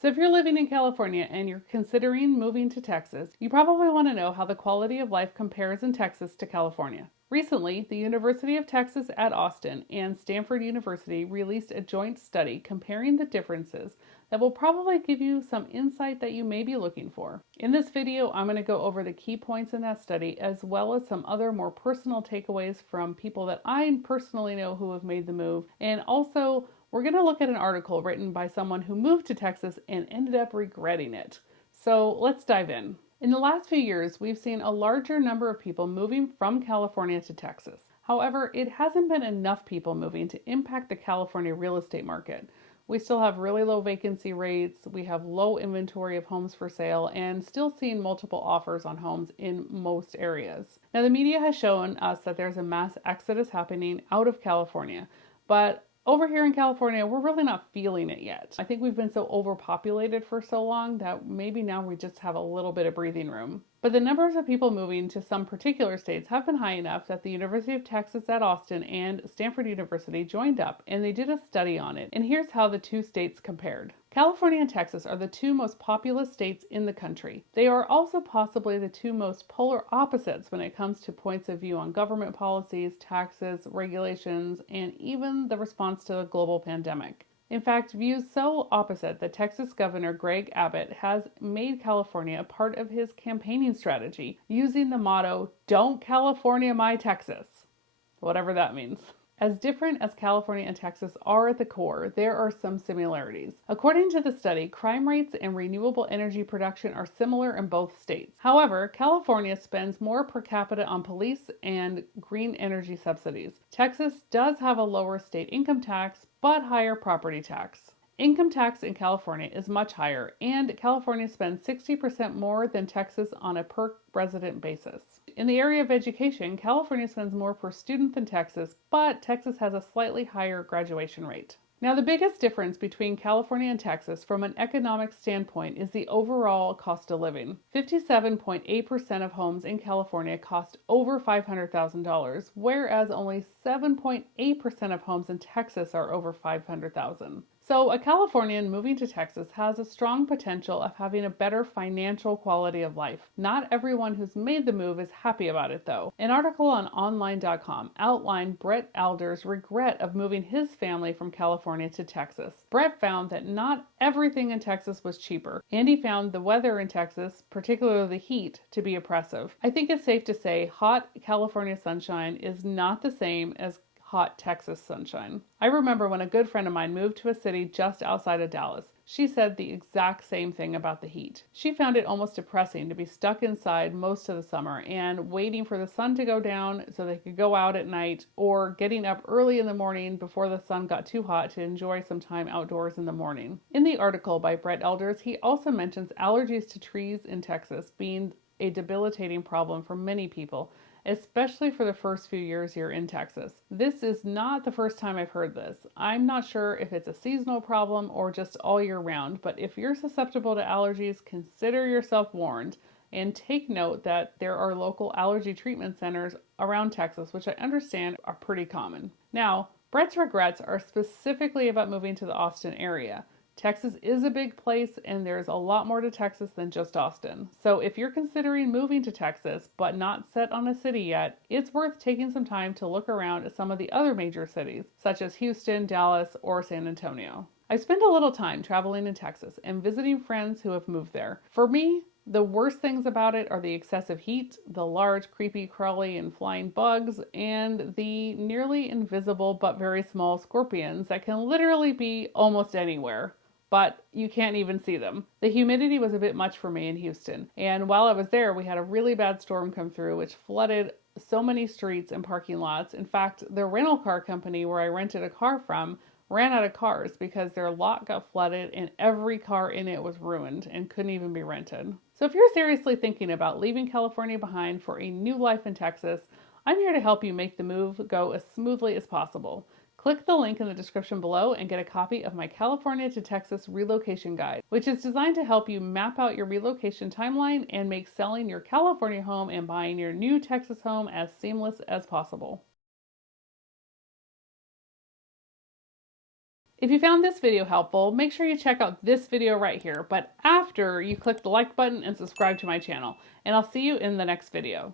So if you're living in California and you're considering moving to Texas, you probably want to know how the quality of life compares in Texas to California. Recently, the University of Texas at Austin and Stanford University released a joint study comparing the differences that will probably give you some insight that you may be looking for. In this video, I'm going to go over the key points in that study as well as some other more personal takeaways from people that I personally know who have made the move, and also we're going to look at an article written by someone who moved to Texas and ended up regretting it. So let's dive in. In the last few years, we've seen a larger number of people moving from California to Texas. However, it hasn't been enough people moving to impact the California real estate market. We still have really low vacancy rates, we have low inventory of homes for sale, and still seeing multiple offers on homes in most areas. Now, the media has shown us that there's a mass exodus happening out of California, but over here in California, we're really not feeling it yet. I think we've been so overpopulated for so long that maybe now we just have a little bit of breathing room. But the numbers of people moving to some particular states have been high enough that the University of Texas at Austin and Stanford University joined up and they did a study on it. And here's how the two states compared. California and Texas are the two most populous states in the country. They are also possibly the two most polar opposites when it comes to points of view on government policies, taxes, regulations, and even the response to the global pandemic. In fact, views so opposite that Texas Governor Greg Abbott has made California a part of his campaigning strategy, using the motto, "Don't California my Texas," whatever that means. As different as California and Texas are at the core, there are some similarities. According to the study, crime rates and renewable energy production are similar in both states. However, California spends more per capita on police and green energy subsidies. Texas does have a lower state income tax, but higher property tax. Income tax in California is much higher, and California spends 60% more than Texas on a per resident basis. In the area of education, California spends more per student than Texas, but Texas has a slightly higher graduation rate. Now, the biggest difference between California and Texas from an economic standpoint is the overall cost of living. 57.8% of homes in California cost over $500,000, whereas only 7.8% of homes in Texas are over $500,000. So a Californian moving to Texas has a strong potential of having a better financial quality of life. Not everyone who's made the move is happy about it though. An article on online.com outlined Brett Alder's regret of moving his family from California to Texas. Brett found that not everything in Texas was cheaper, and he found the weather in Texas, particularly the heat, to be oppressive. I think it's safe to say hot California sunshine is not the same as hot Texas sunshine. I remember when a good friend of mine moved to a city just outside of Dallas. She said the exact same thing about the heat. She found it almost depressing to be stuck inside most of the summer and waiting for the sun to go down so they could go out at night, or getting up early in the morning before the sun got too hot to enjoy some time outdoors in the morning. In the article by Brett Elders, he also mentions allergies to trees in Texas being a debilitating problem for many people, especially for the first few years here in Texas. This is not the first time I've heard this. I'm not sure if it's a seasonal problem or just all year round, but if you're susceptible to allergies, consider yourself warned, and take note that there are local allergy treatment centers around Texas, which I understand are pretty common. Now, Brett's regrets are specifically about moving to the Austin area. Texas is a big place, and there's a lot more to Texas than just Austin. So if you're considering moving to Texas but not set on a city yet, it's worth taking some time to look around at some of the other major cities, such as Houston, Dallas, or San Antonio. I spent a little time traveling in Texas and visiting friends who have moved there. For me, the worst things about it are the excessive heat, the large, creepy, crawly, and flying bugs, and the nearly invisible but very small scorpions that can literally be almost anywhere, but you can't even see them. The humidity was a bit much for me in Houston, and while I was there, we had a really bad storm come through which flooded so many streets and parking lots. In fact, the rental car company where I rented a car from ran out of cars because their lot got flooded and every car in it was ruined and couldn't even be rented. So if you're seriously thinking about leaving California behind for a new life in Texas, I'm here to help you make the move go as smoothly as possible. Click the link in the description below and get a copy of my California to Texas relocation guide, which is designed to help you map out your relocation timeline and make selling your California home and buying your new Texas home as seamless as possible. If you found this video helpful, make sure you check out this video right here, but after you click the like button and subscribe to my channel, and I'll see you in the next video.